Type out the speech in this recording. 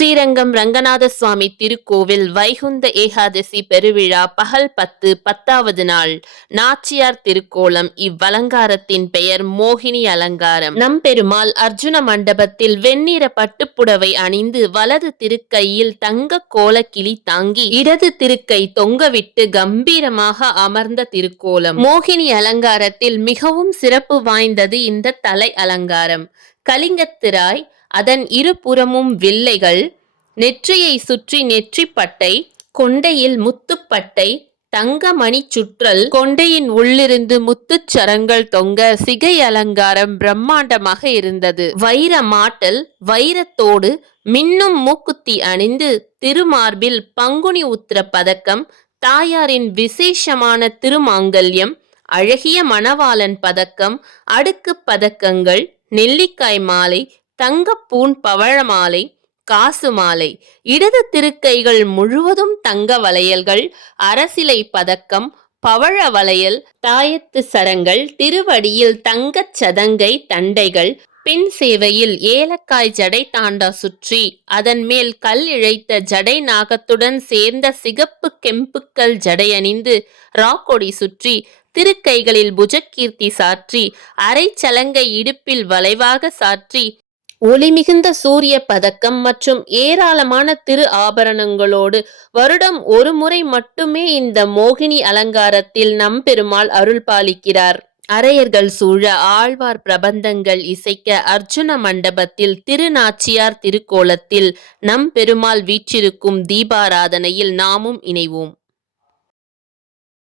ஸ்ரீரங்கம் ரங்கநாத சுவாமி திருக்கோவில் வைகுந்த ஏகாதசி பெருவிழா பகல் 10 நாள் நாச்சியார் திருக்கோலம். இவ்வலங்காரத்தின் பெயர் மோகினி அலங்காரம். நம்பெருமாள் அர்ஜுன மண்டபத்தில் வெண்ணிற பட்டுப்புடவை அணிந்து வலது திருக்கையில் தங்க கோலக்கிளி தாங்கி இடது திருக்கை தொங்கவிட்டு கம்பீரமாக அமர்ந்த திருக்கோலம். மோகினி அலங்காரத்தில் மிகவும் சிறப்பு வாய்ந்தது இந்த தலை அலங்காரம். கலிங்கத்திராய், அதன் இருபுறமும் வில்லைகள், நெற்றியை சுற்றி நெற்றிப்பட்டை, கொண்டையில் முத்துப்பட்டை, தங்க மணி சுற்றல், கொண்டையின் உள்ளிருந்து முத்துச்சரங்கள் தொங்க சிகை அலங்காரம் பிரம்மாண்டமாக இருந்தது. வைர மாட்டல், வைரத்தோடு மின்னும் மூக்குத்தி அணிந்து திருமார்பில் பங்குனி உத்திர பதக்கம், தாயாரின் விசேஷமான திருமாங்கல்யம், அழகிய மணவாளன் பதக்கம், அடுக்கு பதக்கங்கள், நெல்லிக்காய் மாலை, தங்கப்பூன் பவழ மாலை, காசு மாலை, இடது திருக்கைகள் முழுவதும் தங்க வளையல்கள், அரசிலை பதக்கம், பவழ வளையல், தாயத்து சரங்கள், திருவடியில் தங்கச் சதங்கை தண்டைகள், பின் சேவையில் ஏலக்காய் ஜடை தாண்டா சுற்றி அதன் மேல் கல் இழைத்த ஜடை நாகத்துடன் சேர்ந்த சிகப்பு கெம்புக்கல் ஜடையணிந்து ராக்கொடி சுற்றி திருக்கைகளில் புஜக்கீர்த்தி சாற்றி அரை சலங்கை இடுப்பில் வளைவாக சாற்றி ஒளிமிகுந்த சூரிய பதக்கம் மற்றும் ஏராளமான திரு ஆபரணங்களோடு வருடம் ஒரு முறை மட்டுமே இந்த மோகினி அலங்காரத்தில் நம்பெருமாள் அருள் பாலிக்கிறார். அரையர்கள் சூழ ஆழ்வார் பிரபந்தங்கள் இசைக்க அர்ஜுன மண்டபத்தில் திருநாச்சியார் திருக்கோலத்தில் நம்பெருமாள் வீற்றிருக்கும் தீபாராதனையில் நாமும் இணைவோம்.